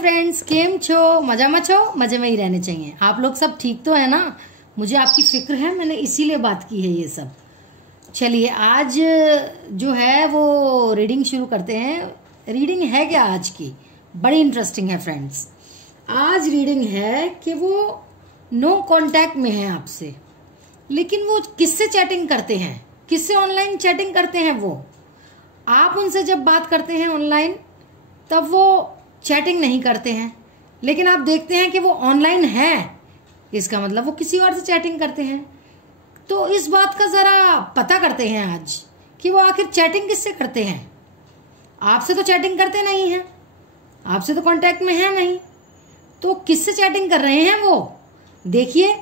Friends, केम छो? मजा में छो? मजे में ही रहने चाहिए। आप लोग सब ठीक तो है ना? मुझे आपकी फिक्र है, मैंने इसीलिए बात की है ये सब। चलिए आज जो है वो रीडिंग शुरू करते हैं। रीडिंग है क्या आज की? बड़ी इंटरेस्टिंग है फ्रेंड्स। आज रीडिंग है कि वो नो कांटेक्ट में है आपसे, लेकिन वो किससे चैटिंग करते हैं, किससे ऑनलाइन चैटिंग करते हैं। वो आप उनसे जब बात करते हैं ऑनलाइन तब वो चैटिंग नहीं करते हैं, लेकिन आप देखते हैं कि वो ऑनलाइन है, इसका मतलब वो किसी और से चैटिंग करते हैं। तो इस बात का जरा पता करते हैं आज कि वो आखिर चैटिंग किससे करते हैं। आपसे तो चैटिंग करते नहीं हैं, आपसे तो कांटेक्ट में है नहीं, तो किससे चैटिंग कर रहे हैं वो देखिए,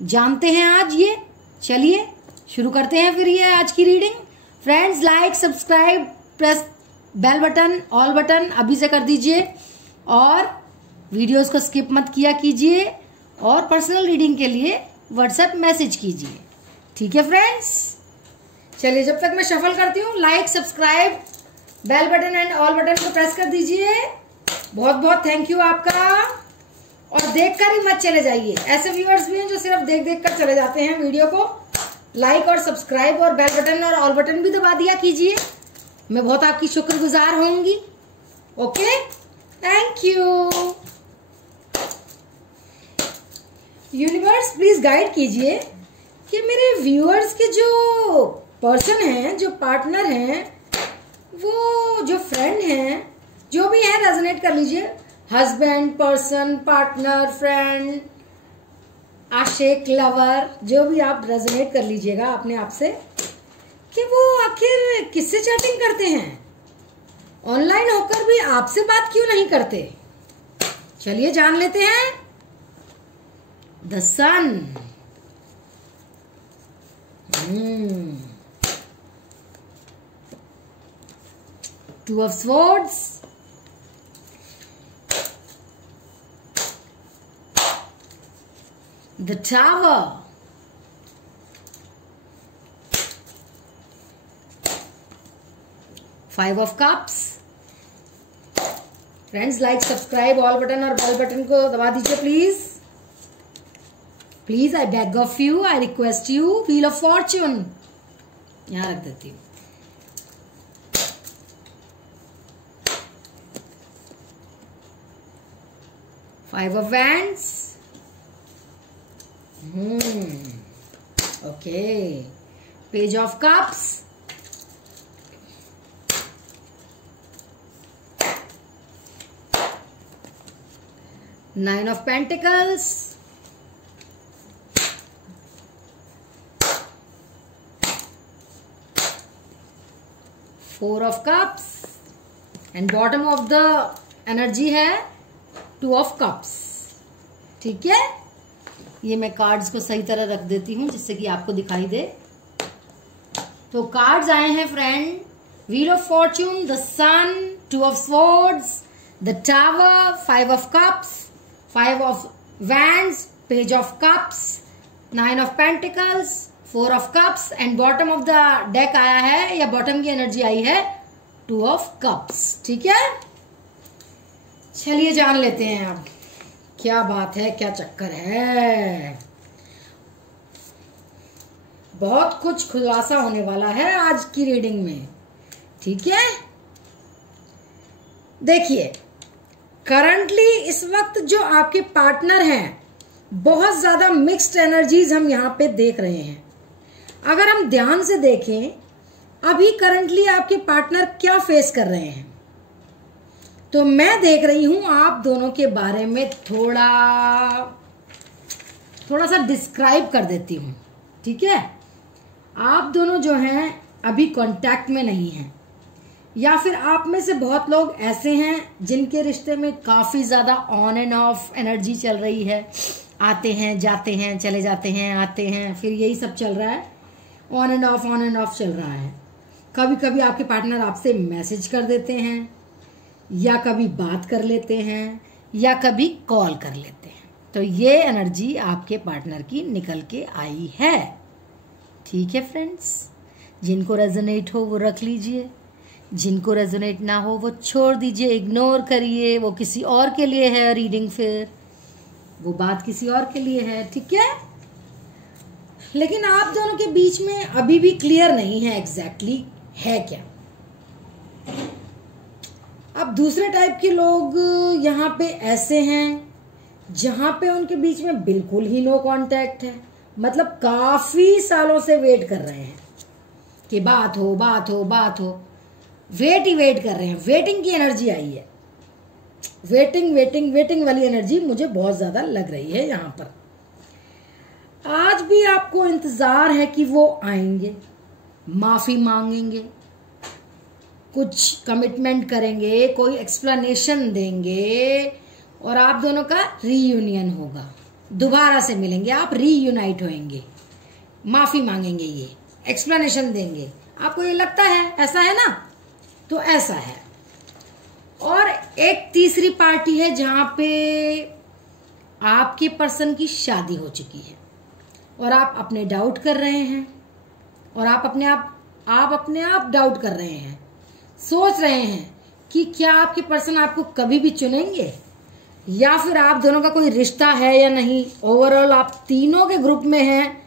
जानते हैं आज ये। चलिए शुरू करते हैं फिर ये आज की reading. Friends, like, subscribe, press bell button, all button अभी से कर दीजिए और वीडियोस को स्किप मत किया कीजिए और पर्सनल रीडिंग के लिए व्हाट्सएप मैसेज कीजिए, ठीक है फ्रेंड्स। चलिए जब तक मैं शफल करती हूँ, like, subscribe, bell button and all button को प्रेस कर दीजिए। बहुत बहुत थैंक यू आपका। और देखकर ही मत चले जाइए, ऐसे व्यूअर्स भी हैं जो सिर्फ देख देख कर चले जाते हैं वीडियो को। लाइक और सब्सक्राइब और बेल बटन और ऑल बटन भी दबा दिया कीजिए, मैं बहुत आपकी शुक्रगुजार होंगी। Okay, thank you. Universe please guide कीजिए कि मेरे व्यूअर्स के जो पर्सन हैं, जो पार्टनर हैं, वो जो फ्रेंड हैं, जो भी है रेजोनेट कर लीजिए। हस्बैंड, पर्सन, पार्टनर, फ्रेंड, आशिक, लवर, जो भी आप रेजोनेट कर लीजिएगा अपने आप से कि वो आखिर किससे चैटिंग करते हैं, ऑनलाइन होकर भी आपसे बात क्यों नहीं करते। चलिए जान लेते हैं। The sun, two of swords, the tower, five of cups. Friends, like, subscribe, all button और बेल बटन को दबा दीजिए please please. I beg of you, I request you. Wheel of fortune यहां रख देती हूँ। Five of wands, okay. Page of cups, nine of pentacles, four of cups and bottom of the energy है two of cups, ठीक है। ये मैं cards को सही तरह रख देती हूँ जिससे कि आपको दिखाई दे। तो कार्ड्स आए हैं friend, wheel of fortune, the sun, two of swords, the tower, five of cups, five of wands, page of cups, nine of pentacles, four of cups and bottom of the deck आया है, या bottom की energy आई है two of cups, ठीक है। चलिए जान लेते हैं अब क्या बात है, क्या चक्कर है। बहुत कुछ खुलासा होने वाला है आज की रीडिंग में, ठीक है। देखिए, करंटली इस वक्त जो आपके पार्टनर हैं, बहुत ज्यादा मिक्स्ड एनर्जीज हम यहां पे देख रहे हैं। अगर हम ध्यान से देखें, अभी करंटली आपके पार्टनर क्या फेस कर रहे हैं, तो मैं देख रही हूं आप दोनों के बारे में थोड़ा सा डिस्क्राइब कर देती हूं, ठीक है। आप दोनों जो हैं अभी कांटेक्ट में नहीं हैं, या फिर आप में से बहुत लोग ऐसे हैं जिनके रिश्ते में काफी ज्यादा ऑन एंड ऑफ एनर्जी चल रही है। आते हैं, जाते हैं, चले जाते हैं, आते हैं, फिर यही सब चल रहा है। ऑन एंड ऑफ चल रहा है। कभी कभी आपके पार्टनर आपसे मैसेज कर देते हैं, या कभी बात कर लेते हैं, या कभी कॉल कर लेते हैं। तो ये एनर्जी आपके पार्टनर की निकल के आई है, ठीक है फ्रेंड्स। जिनको रेजोनेट हो वो रख लीजिए, जिनको रेजोनेट ना हो वो छोड़ दीजिए, इग्नोर करिए, वो किसी और के लिए है रीडिंग, फिर वो बात किसी और के लिए है, ठीक है। लेकिन आप दोनों के बीच में अभी भी क्लियर नहीं है एग्जैक्टली है क्या। अब दूसरे टाइप के लोग यहाँ पे ऐसे हैं जहां पे उनके बीच में बिल्कुल ही नो कांटेक्ट है, मतलब काफी सालों से वेट कर रहे हैं कि बात हो बात हो बात हो, वेट ही वेट कर रहे हैं, वेटिंग की एनर्जी आई है, वेटिंग वेटिंग वेटिंग वाली एनर्जी मुझे बहुत ज्यादा लग रही है यहाँ पर। आज भी आपको इंतजार है कि वो आएंगे, माफी मांगेंगे, कुछ कमिटमेंट करेंगे, कोई एक्सप्लेनेशन देंगे और आप दोनों का रीयूनियन होगा, दोबारा से मिलेंगे, आप रीयूनाइट होंगे, माफी मांगेंगे, ये एक्सप्लेनेशन देंगे। आपको ये लगता है ऐसा है ना, तो ऐसा है। और एक तीसरी पार्टी है जहां पे आपके पर्सन की शादी हो चुकी है और आप अपने डाउट कर रहे हैं, और आप अपने आप डाउट कर रहे हैं, सोच रहे हैं कि क्या आपके पर्सन आपको कभी भी चुनेंगे या फिर आप दोनों का कोई रिश्ता है या नहीं। ओवरऑल आप तीनों के ग्रुप में हैं,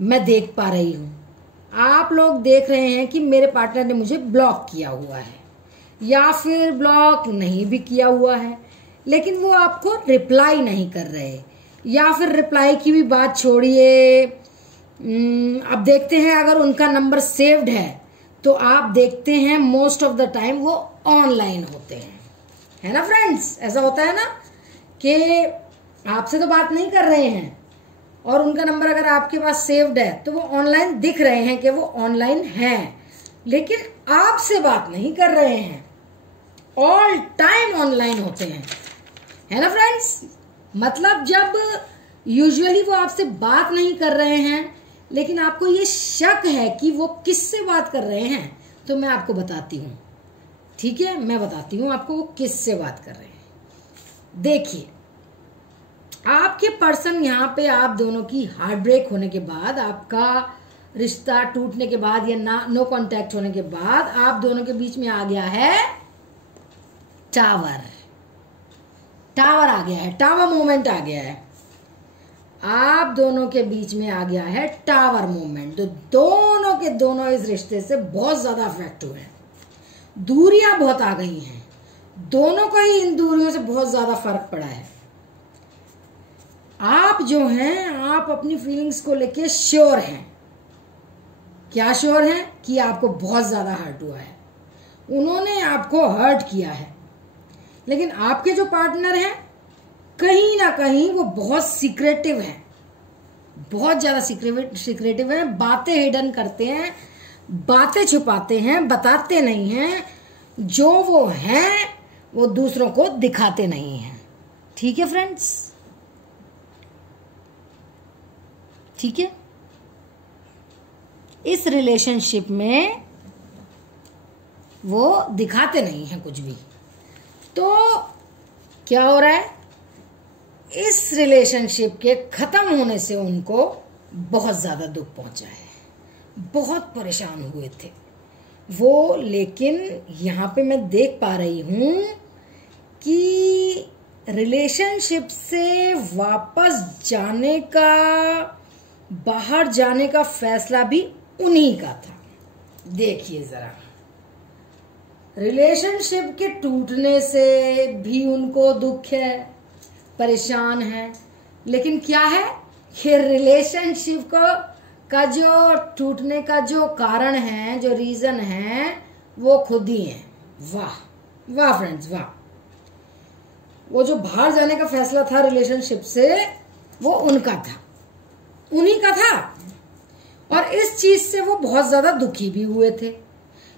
मैं देख पा रही हूं। आप लोग देख रहे हैं कि मेरे पार्टनर ने मुझे ब्लॉक किया हुआ है या फिर ब्लॉक नहीं भी किया हुआ है, लेकिन वो आपको रिप्लाई नहीं कर रहे, या फिर रिप्लाई की भी बात छोड़िए। अब देखते हैं अगर उनका नंबर सेव्ड है तो आप देखते हैं मोस्ट ऑफ द टाइम वो ऑनलाइन होते हैं, है ना फ्रेंड्स। ऐसा होता है ना कि आपसे तो बात नहीं कर रहे हैं और उनका नंबर अगर आपके पास सेव्ड है तो वो ऑनलाइन दिख रहे हैं कि वो ऑनलाइन हैं, लेकिन आपसे बात नहीं कर रहे हैं, ऑल टाइम ऑनलाइन होते हैं, है ना फ्रेंड्स। मतलब जब यूजुअली वो आपसे बात नहीं कर रहे हैं लेकिन आपको ये शक है कि वो किससे बात कर रहे हैं, तो मैं आपको बताती हूँ, ठीक है, मैं बताती हूँ आपको वो किससे बात कर रहे हैं। देखिए, आपके पर्सन यहाँ पे आप दोनों की हार्ट ब्रेक होने के बाद, आपका रिश्ता टूटने के बाद या नो कांटेक्ट होने के बाद आप दोनों के बीच में आ गया है टावर आ गया है, टावर मूवमेंट आ गया है। आप दोनों के बीच में आ गया है टावर मूवमेंट, तो दोनों के दोनों इस रिश्ते से बहुत ज्यादा अफेक्ट हुए हैं, दूरियां बहुत आ गई हैं, दोनों को ही इन दूरियों से बहुत ज्यादा फर्क पड़ा है। आप जो हैं, आप अपनी फीलिंग्स को लेके श्योर हैं। क्या श्योर हैं? कि आपको बहुत ज्यादा हर्ट हुआ है, उन्होंने आपको हर्ट किया है। लेकिन आपके जो पार्टनर हैं कहीं ना कहीं वो बहुत सीक्रेटिव हैं, बहुत ज्यादा सीक्रेटिव हैं, बातें हिडन करते हैं, बातें छुपाते हैं, बताते नहीं हैं, जो वो हैं वो दूसरों को दिखाते नहीं हैं। ठीक है फ्रेंड्स, ठीक है। इस रिलेशनशिप में वो दिखाते नहीं हैं कुछ भी। तो क्या हो रहा है, इस रिलेशनशिप के खत्म होने से उनको बहुत ज्यादा दुख पहुंचा है, बहुत परेशान हुए थे वो। लेकिन यहाँ पे मैं देख पा रही हूं कि रिलेशनशिप से वापस जाने का, बाहर जाने का फैसला भी उन्हीं का था। देखिए जरा, रिलेशनशिप के टूटने से भी उनको दुख है, परेशान है, लेकिन क्या है कि रिलेशनशिप का जो टूटने का जो कारण है, जो रीजन है, वो खुद ही है। वाह वाह फ्रेंड्स वाह। वो जो बाहर जाने का फैसला था रिलेशनशिप से, वो उनका था, उन्हीं का था। और इस चीज से वो बहुत ज्यादा दुखी भी हुए थे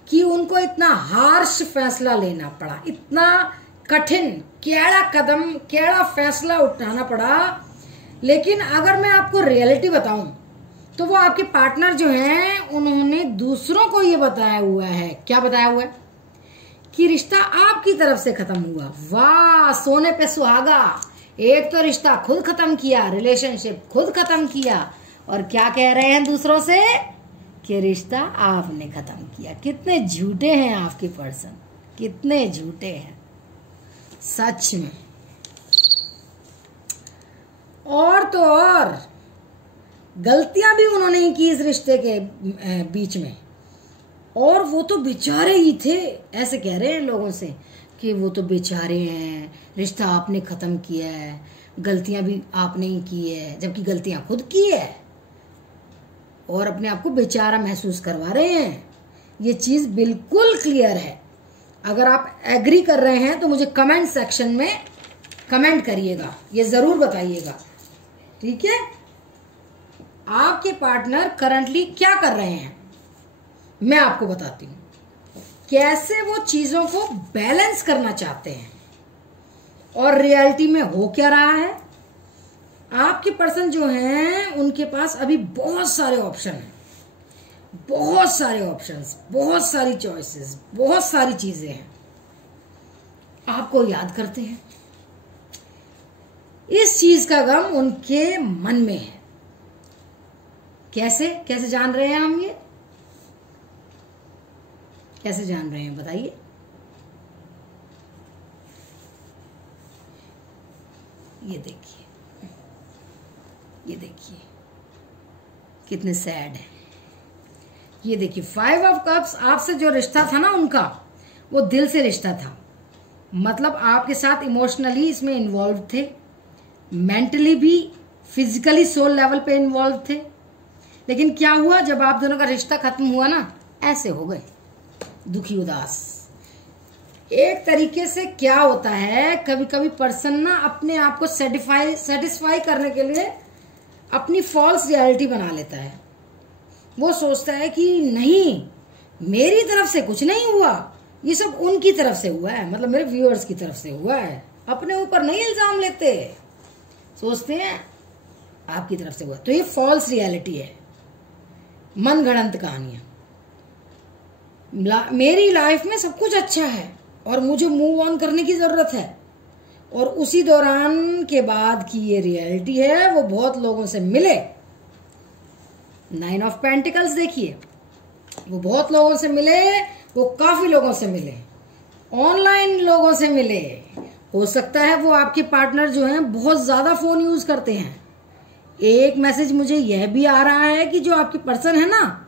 कि उनको इतना हार्श फैसला लेना पड़ा, इतना कठिन कैड़ा फैसला उठाना पड़ा। लेकिन अगर मैं आपको रियलिटी बताऊं तो वो आपके पार्टनर जो हैं उन्होंने दूसरों को ये बताया हुआ है, क्या बताया हुआ है, कि रिश्ता आपकी तरफ से खत्म हुआ। वाह, सोने पे सुहागा। एक तो रिश्ता खुद खत्म किया, रिलेशनशिप खुद खत्म किया, और क्या कह रहे हैं दूसरों से कि रिश्ता आपने खत्म किया। कितने झूठे हैं आपके पर्सन, कितने झूठे हैं सच में। और तो और गलतियां भी उन्होंने ही की इस रिश्ते के बीच में। और वो तो बेचारे ही थे, ऐसे कह रहे हैं लोगों से कि वो तो बेचारे हैं, रिश्ता आपने खत्म किया है, गलतियां भी आपने ही की है, जबकि गलतियां खुद की है और अपने आप को बेचारा महसूस करवा रहे हैं। ये चीज बिल्कुल क्लियर है। अगर आप एग्री कर रहे हैं तो मुझे कमेंट सेक्शन में कमेंट करिएगा, ये जरूर बताइएगा, ठीक है। आपके पार्टनर करंटली क्या कर रहे हैं मैं आपको बताती हूँ, कैसे वो चीजों को बैलेंस करना चाहते हैं और रियलिटी में हो क्या रहा है। आपके पर्सन जो हैं उनके पास अभी बहुत सारे ऑप्शन हैं, बहुत सारे ऑप्शंस, बहुत सारी चॉइसेस, बहुत सारी चीजें हैं। आपको याद करते हैं। इस चीज का गम उनके मन में है। कैसे कैसे जान रहे हैं हम? ये कैसे जान रहे हैं बताइए। ये देखिए, ये देखिए कितने सैड है। ये देखिए 5 ऑफ कप्स। आपसे जो रिश्ता था ना उनका, वो दिल से रिश्ता था। मतलब आपके साथ इमोशनली इसमें इन्वॉल्व थे, मेंटली भी, फिजिकली सोल लेवल पे इन्वॉल्व थे। लेकिन क्या हुआ, जब आप दोनों का रिश्ता खत्म हुआ ना, ऐसे हो गए दुखी उदास। एक तरीके से क्या होता है, कभी कभी पर्सन ना अपने आप को सेटिस्फाई करने के लिए अपनी फॉल्स रियलिटी बना लेता है। वो सोचता है कि नहीं, मेरी तरफ से कुछ नहीं हुआ, ये सब उनकी तरफ से हुआ है, मतलब मेरे व्यूअर्स की तरफ से हुआ है। अपने ऊपर नहीं इल्जाम लेते, सोचते हैं आपकी तरफ से हुआ। तो ये फॉल्स रियलिटी है, मन गढ़ंत कहानियां। मेरी लाइफ में सब कुछ अच्छा है और मुझे मूव ऑन करने की जरूरत है, और उसी दौरान के बाद की ये रियलिटी है। वो बहुत लोगों से मिले। 9 ऑफ पेंटिकल्स देखिए, वो बहुत लोगों से मिले, वो काफी लोगों से मिले, ऑनलाइन लोगों से मिले। हो सकता है वो आपके पार्टनर जो हैं बहुत ज्यादा फोन यूज करते हैं। एक मैसेज मुझे यह भी आ रहा है कि जो आपके पर्सन है ना,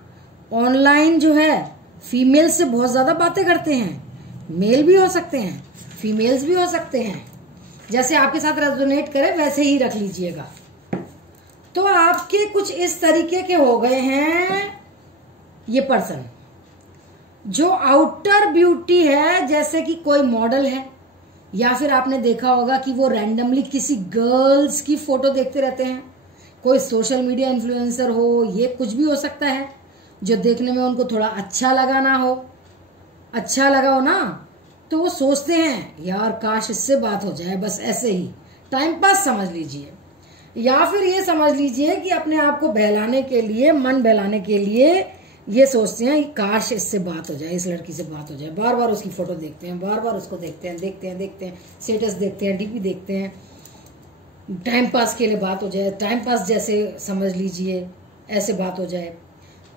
ऑनलाइन जो है फीमेल से बहुत ज्यादा बातें करते हैं। मेल भी हो सकते हैं, फीमेल्स भी हो सकते हैं, जैसे आपके साथ रेजोनेट करे वैसे ही रख लीजिएगा। तो आपके कुछ इस तरीके के हो गए हैं ये पर्सन, जो आउटर ब्यूटी है, जैसे कि कोई मॉडल है, या फिर आपने देखा होगा कि वो रैंडमली किसी गर्ल्स की फोटो देखते रहते हैं। कोई सोशल मीडिया इन्फ्लुएंसर हो, ये कुछ भी हो सकता है, जो देखने में उनको थोड़ा अच्छा लगा ना हो, अच्छा लगा हो ना, तो वो सोचते हैं यार काश इससे बात हो जाए, बस ऐसे ही टाइम पास समझ लीजिए। या फिर ये समझ लीजिए कि अपने आप को बहलाने के लिए, मन बहलाने के लिए ये सोचते हैं काश इससे बात हो जाए, इस लड़की से बात हो जाए। बार बार उसकी फोटो देखते हैं, बार बार उसको देखते हैं, स्टेटस देखते हैं, डीपी देखते हैं, टाइम पास के लिए बात हो जाए, टाइम पास जैसे समझ लीजिए, ऐसे बात हो जाए।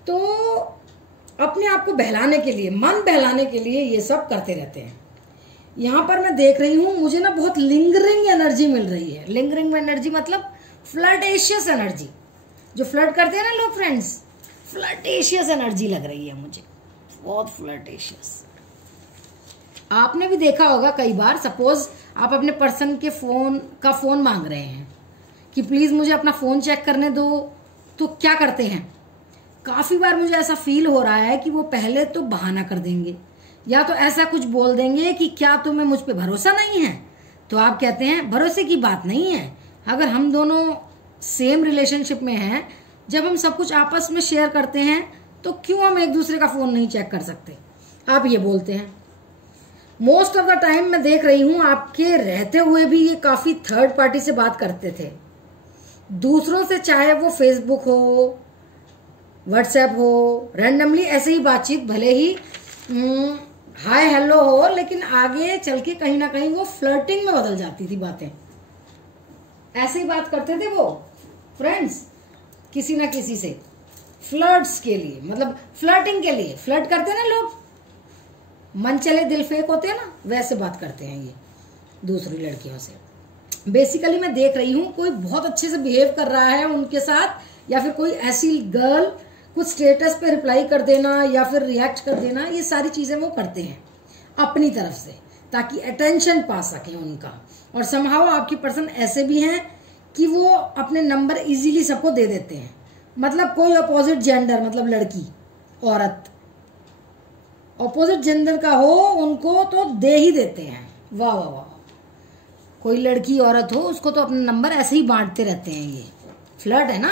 तो अपने आप को बहलाने के लिए, मन बहलाने के लिए ये सब करते रहते हैं। यहाँ पर मैं देख रही हूँ, मुझे ना बहुत लिंगरिंग एनर्जी मिल रही है। लिंगरिंग एनर्जी मतलब फ्लर्टेशियस एनर्जी, जो फ्लर्ट करते हैं ना लोग, फ्रेंड्स, फ्लर्टेशियस एनर्जी लग रही है मुझे, बहुत फ्लर्टेशियस। आपने भी देखा होगा कई बार, सपोज आप अपने पर्सन के फोन मांग रहे हैं कि प्लीज मुझे अपना फोन चेक करने दो, तो क्या करते हैं, काफी बार मुझे ऐसा फील हो रहा है कि वो पहले तो बहाना कर देंगे, या तो ऐसा कुछ बोल देंगे कि क्या तुम्हें मुझ पे भरोसा नहीं है। तो आप कहते हैं भरोसे की बात नहीं है, अगर हम दोनों सेम रिलेशनशिप में हैं, जब हम सब कुछ आपस में शेयर करते हैं, तो क्यों हम एक दूसरे का फोन नहीं चेक कर सकते, आप ये बोलते हैं। मोस्ट ऑफ द टाइम मैं देख रही हूं आपके रहते हुए भी ये काफी थर्ड पार्टी से बात करते थे, दूसरों से, चाहे वो फेसबुक हो, व्हाट्सएप हो, रैंडमली ऐसे ही बातचीत, भले ही हाय हेलो हो, लेकिन आगे चल के कहीं ना कहीं वो फ्लर्टिंग में बदल जाती थी बातें। ऐसे ही बात करते थे वो फ्रेंड्स, किसी ना किसी से फ्लर्ट्स के लिए, मतलब फ्लर्टिंग के लिए। फ्लर्ट करते हैं ना लोग, मन चले दिल फेंक होते हैं ना, वैसे बात करते हैं ये दूसरी लड़कियों से। बेसिकली मैं देख रही हूँ कोई बहुत अच्छे से बिहेव कर रहा है उनके साथ, या फिर कोई ऐसी गर्ल कुछ स्टेटस पे रिप्लाई कर देना या फिर रिएक्ट कर देना, ये सारी चीजें वो करते हैं अपनी तरफ से ताकि अटेंशन पा सके उनका। और समहाउ आपकी पर्सन ऐसे भी हैं कि वो अपने नंबर इजीली सबको दे देते हैं। मतलब कोई अपोजिट जेंडर, मतलब लड़की औरत अपोजिट जेंडर का हो उनको तो दे ही देते हैं। वाह वाह वाह। कोई लड़की औरत हो उसको तो अपना नंबर ऐसे ही बांटते रहते हैं। ये फ्लर्ट है ना,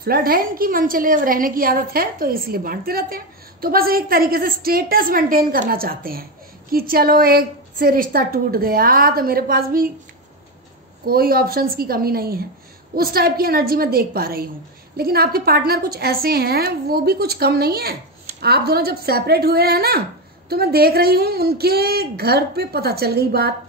फ्लर्ट है, इनकी मन चले रहने की आदत है तो इसलिए बांटते रहते हैं। तो बस एक तरीके से स्टेटस मेंटेन करना चाहते हैं कि चलो एक से रिश्ता टूट गया तो मेरे पास भी कोई ऑप्शंस की कमी नहीं है, उस टाइप की एनर्जी में देख पा रही हूँ। लेकिन आपके पार्टनर कुछ ऐसे हैं, वो भी कुछ कम नहीं है। आप दोनों जब सेपरेट हुए हैं ना, तो मैं देख रही हूँ उनके घर पे पता चल गई बात,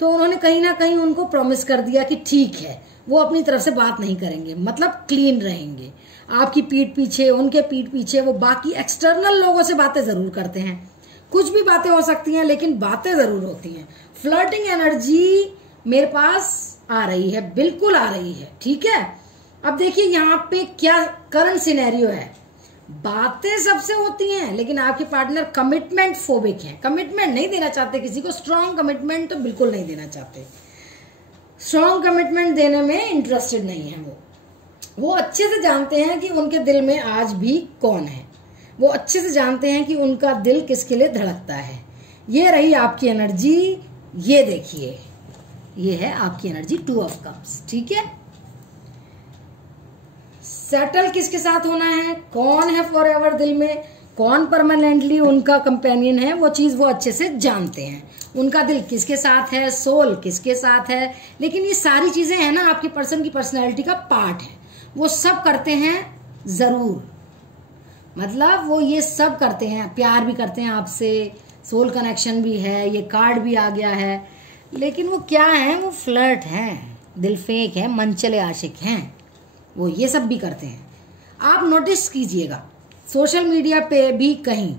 तो उन्होंने कहीं ना कहीं उनको प्रॉमिस कर दिया कि ठीक है वो अपनी तरफ से बात नहीं करेंगे, मतलब क्लीन रहेंगे। आपकी पीठ पीछे, उनके पीठ पीछे वो बाकी एक्सटर्नल लोगों से बातें जरूर करते हैं। कुछ भी बातें हो सकती हैं लेकिन बातें जरूर होती हैं। फ्लर्टिंग एनर्जी मेरे पास आ रही है, बिल्कुल आ रही है। ठीक है, अब देखिए यहाँ पे क्या करंट सिनेरियो है। बातें सबसे होती हैं लेकिन आपके पार्टनर कमिटमेंट फोबिक हैं, कमिटमेंट नहीं देना चाहते किसी को। स्ट्रॉन्ग कमिटमेंट तो बिल्कुल नहीं देना चाहते, स्ट्रॉन्ग कमिटमेंट देने में इंटरेस्टेड नहीं है। वो अच्छे से जानते हैं कि उनके दिल में आज भी कौन है, वो अच्छे से जानते हैं कि उनका दिल किसके लिए धड़कता है। ये रही आपकी एनर्जी, ये देखिए, ये है आपकी एनर्जी 2 ऑफ कप्स। ठीक है, सेटल किसके साथ होना है, कौन है फॉरएवर दिल में, कौन परमानेंटली उनका कंपेनियन है, वो चीज वो अच्छे से जानते हैं। उनका दिल किसके साथ है, सोल किसके साथ है। लेकिन ये सारी चीजें है ना आपके पर्सन की पर्सनैलिटी का पार्ट है, वो सब करते हैं जरूर। मतलब वो ये सब करते हैं, प्यार भी करते हैं आपसे, सोल कनेक्शन भी है, ये कार्ड भी आ गया है। लेकिन वो क्या है, वो फ्लर्ट है, दिल फेक है, मनचले आशिक हैं, वो ये सब भी करते हैं। आप नोटिस कीजिएगा सोशल मीडिया पे भी कहीं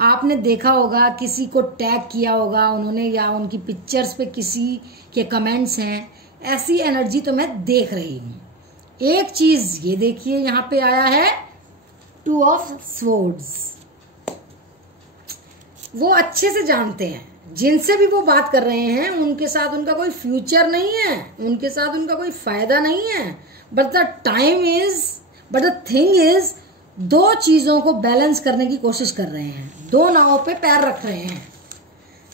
आपने देखा होगा किसी को टैग किया होगा उन्होंने, या उनकी पिक्चर्स पे किसी के कमेंट्स हैं, ऐसी एनर्जी तो मैं देख रही हूँ। एक चीज ये देखिए यहाँ पे आया है 2 ऑफ स्वॉर्ड्स। वो अच्छे से जानते हैं जिनसे भी वो बात कर रहे हैं उनके साथ उनका कोई फ्यूचर नहीं है, उनके साथ उनका कोई फायदा नहीं है। बट द थिंग इज दो चीजों को बैलेंस करने की कोशिश कर रहे हैं, दो नावों पे पैर रख रहे हैं।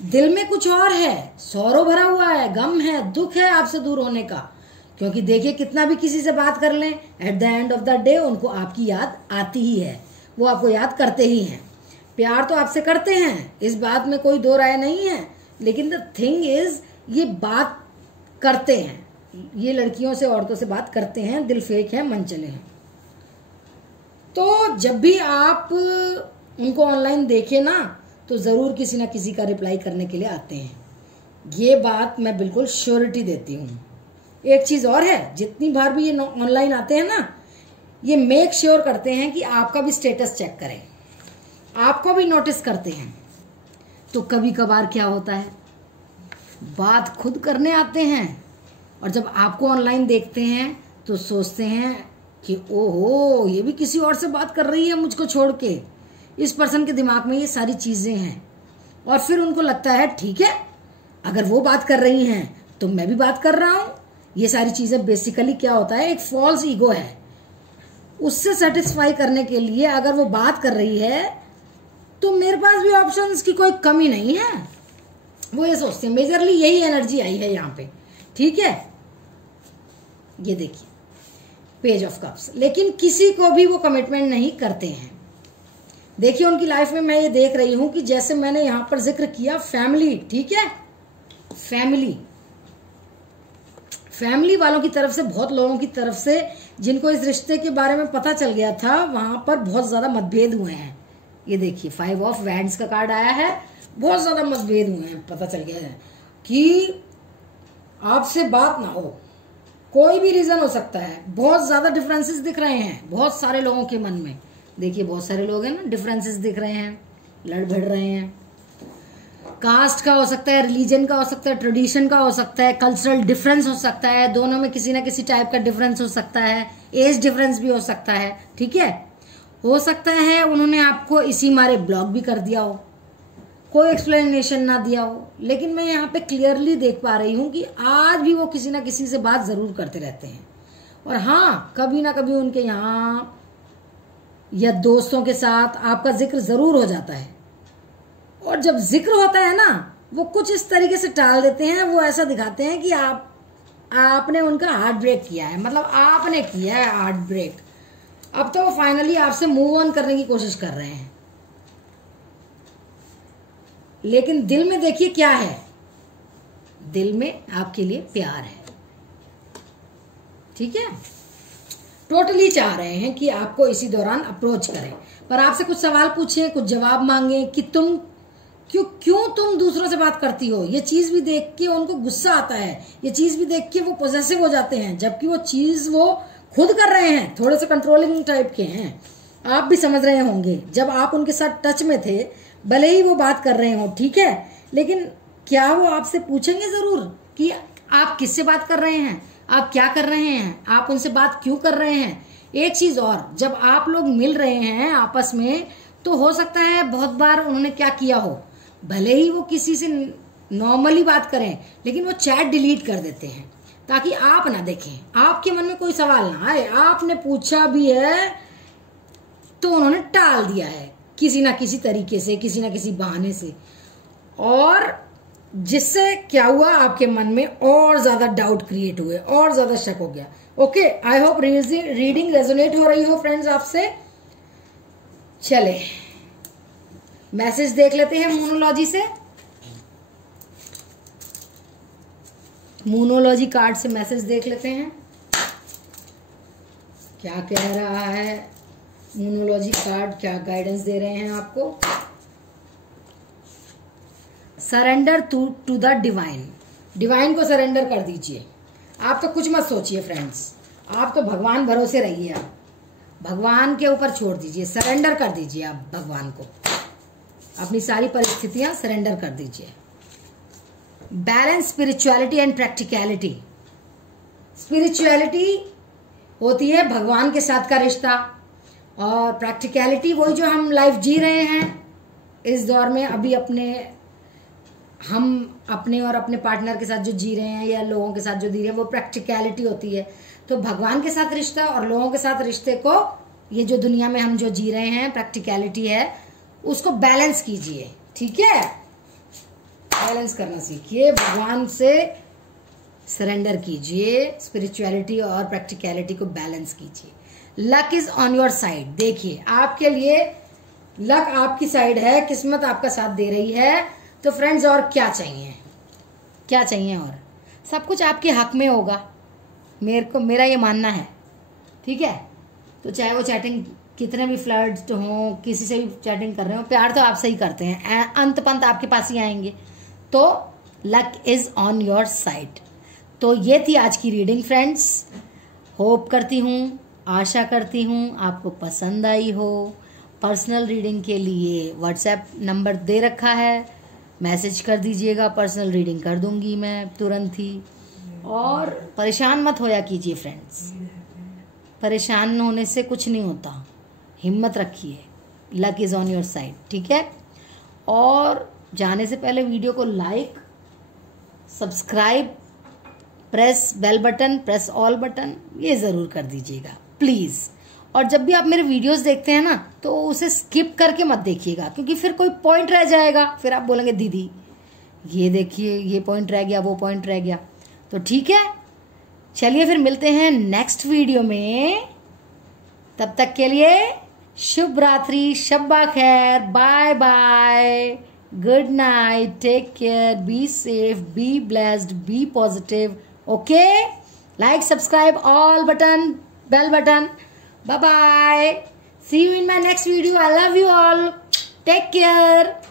दिल में कुछ और है, सौरव भरा हुआ है, गम है, दुख है आपसे दूर होने का। क्योंकि देखिए कितना भी किसी से बात कर लें, at the end of the day उनको आपकी याद आती ही है, वो आपको याद करते ही हैं। प्यार तो आपसे करते हैं, इस बात में कोई दो राय नहीं है। लेकिन द थिंग इज ये बात करते हैं, ये लड़कियों से औरतों से बात करते हैं, दिल फेक है, मन चले हैं। तो जब भी आप उनको ऑनलाइन देखें ना तो जरूर किसी ना किसी का रिप्लाई करने के लिए आते हैं, ये बात मैं बिल्कुल श्योरिटी देती हूँ। एक चीज और है, जितनी बार भी ये ऑनलाइन आते हैं ना, ये मेक श्योर करते हैं कि आपका भी स्टेटस चेक करें, आपको भी नोटिस करते हैं। तो कभी कभार क्या होता है, बात खुद करने आते हैं और जब आपको ऑनलाइन देखते हैं तो सोचते हैं कि ओहो ये भी किसी और से बात कर रही है मुझको छोड़ के। इस पर्सन के दिमाग में ये सारी चीजें हैं और फिर उनको लगता है ठीक है, अगर वो बात कर रही हैं तो मैं भी बात कर रहा हूं। ये सारी चीजें बेसिकली क्या होता है, एक फॉल्स ईगो है। उससे सेटिस्फाई करने के लिए अगर वो बात कर रही है तो मेरे पास भी ऑप्शंस की कोई कमी नहीं है, वो ये सोचते हैं। मेजरली यही एनर्जी आई है यहाँ पे। ठीक है, ये देखिए पेज ऑफ कप्स। लेकिन किसी को भी वो कमिटमेंट नहीं करते हैं। देखिए उनकी लाइफ में मैं ये देख रही हूं कि जैसे मैंने यहां पर जिक्र किया फैमिली, ठीक है, फैमिली वालों की तरफ से, बहुत लोगों की तरफ से जिनको इस रिश्ते के बारे में पता चल गया था, वहां पर बहुत ज्यादा मतभेद हुए हैं। ये देखिए 5 ऑफ वैंड्स का कार्ड आया है, बहुत ज्यादा मतभेद हुए हैं। पता चल गया है कि आपसे बात ना हो, कोई भी रीजन हो सकता है। बहुत ज्यादा डिफरेंसेस दिख रहे हैं बहुत सारे लोगों के मन में। देखिए बहुत सारे लोग हैं ना, डिफरेंसेस दिख रहे हैं, लड़ भिड़ रहे हैं। कास्ट का हो सकता है, रिलीजन का हो सकता है, ट्रेडिशन का हो सकता है, कल्चरल डिफरेंस हो सकता है, दोनों में किसी ना किसी टाइप का डिफरेंस हो सकता है, एज डिफरेंस भी हो सकता है। ठीक है, हो सकता है उन्होंने आपको इसी मारे ब्लॉक भी कर दिया हो, कोई एक्सप्लेनेशन ना दिया हो, लेकिन मैं यहाँ पे क्लियरली देख पा रही हूँ कि आज भी वो किसी ना किसी से बात जरूर करते रहते हैं। और हाँ, कभी ना कभी उनके यहाँ या दोस्तों के साथ आपका जिक्र जरूर हो जाता है। और जब जिक्र होता है ना, वो कुछ इस तरीके से टाल देते हैं, वो ऐसा दिखाते हैं कि आपने उनका हार्ट ब्रेक किया है, मतलब आपने किया है हार्ट ब्रेक। अब तो वो फाइनली आपसे मूव ऑन करने की कोशिश कर रहे हैं, लेकिन दिल में देखिए क्या है, दिल में आपके लिए प्यार है। ठीक है, टोटली चाह रहे हैं कि आपको इसी दौरान अप्रोच करें, पर आपसे कुछ सवाल पूछें, कुछ जवाब मांगे कि तुम क्यों तुम दूसरों से बात करती हो। ये चीज भी देख के उनको गुस्सा आता है, ये चीज भी देख के वो पॉजेसिव हो जाते हैं, जबकि वो चीज वो खुद कर रहे हैं, थोड़े से कंट्रोलिंग टाइप के हैं। आप भी समझ रहे होंगे, जब आप उनके साथ टच में थे, भले ही वो बात कर रहे हो, ठीक है, लेकिन क्या वो आपसे पूछेंगे जरूर कि आप किससे बात कर रहे हैं, आप क्या कर रहे हैं, आप उनसे बात क्यों कर रहे हैं। एक चीज और, जब आप लोग मिल रहे हैं आपस में, तो हो सकता है बहुत बार उन्होंने क्या किया हो, भले ही वो किसी से नॉर्मली बात करें, लेकिन वो चैट डिलीट कर देते हैं ताकि आप ना देखें, आपके मन में कोई सवाल ना आए। आपने पूछा भी है तो उन्होंने टाल दिया है किसी ना किसी तरीके से, किसी ना किसी बहाने से, और जिससे क्या हुआ, आपके मन में और ज्यादा डाउट क्रिएट हुए, और ज्यादा शक हो गया। Okay, I hope reading resonate हो रही हो फ्रेंड्स आपसे। चले मैसेज देख लेते हैं मूनोलॉजी से, मूनोलॉजी कार्ड से मैसेज देख लेते हैं क्या कह रहा है मूनोलॉजी कार्ड, क्या गाइडेंस दे रहे हैं आपको। Surrender to the divine, divine को सरेंडर कर दीजिए। आप तो कुछ मत सोचिए फ्रेंड्स, आप तो भगवान भरोसे रहिए, आप भगवान के ऊपर छोड़ दीजिए, सरेंडर कर दीजिए आप भगवान को, अपनी सारी परिस्थितियां सरेंडर कर दीजिए। Balance spirituality and practicality, spirituality होती है भगवान के साथ का रिश्ता, और प्रैक्टिकलिटी वही जो हम लाइफ जी रहे हैं इस दौर में, अभी हम अपने और अपने पार्टनर के साथ जो जी रहे हैं या लोगों के साथ जो जी रहे हैं, वो प्रैक्टिकलिटी होती है। तो भगवान के साथ रिश्ता और लोगों के साथ रिश्ते को, ये जो दुनिया में हम जो जी रहे हैं प्रैक्टिकलिटी है, उसको बैलेंस कीजिए। ठीक है, बैलेंस करना सीखिए, भगवान से सरेंडर कीजिए, स्पिरिचुअलिटी और प्रैक्टिकलिटी को बैलेंस कीजिए। Luck is on your side, देखिए आपके लिए लक आपकी साइड है, किस्मत आपका साथ दे रही है। तो फ्रेंड्स और क्या चाहिए, क्या चाहिए, और सब कुछ आपके हक में होगा, मेरा ये मानना है। ठीक है, तो चाहे वो चैटिंग कितने भी फ्लर्ट हो, किसी से भी चैटिंग कर रहे हो, प्यार तो आप सही करते हैं, अंत पंत आपके पास ही आएंगे। तो luck is on your side. तो ये थी आज की रीडिंग फ्रेंड्स, होप करती हूँ, आशा करती हूँ आपको पसंद आई हो। पर्सनल रीडिंग के लिए व्हाट्सएप नंबर दे रखा है, मैसेज कर दीजिएगा, पर्सनल रीडिंग कर दूंगी मैं तुरंत ही। और परेशान मत होया कीजिए फ्रेंड्स, परेशान होने से कुछ नहीं होता, हिम्मत रखिए, luck is on your side. ठीक है, और जाने से पहले वीडियो को like, subscribe, press bell button, press all button, ये जरूर कर दीजिएगा प्लीज। और जब भी आप मेरे वीडियोस देखते हैं ना, तो उसे स्किप करके मत देखिएगा, क्योंकि फिर कोई पॉइंट रह जाएगा, फिर आप बोलेंगे दीदी ये देखिए ये पॉइंट रह गया, वो पॉइंट रह गया। तो ठीक है, चलिए फिर मिलते हैं नेक्स्ट वीडियो में, तब तक के लिए शुभ रात्रि, शब्बा खैर, bye bye, good night, take care, be safe, be blessed, be positive. Okay, like, subscribe, all button, bell button. Bye bye. See you in my next video. I love you all. Take care.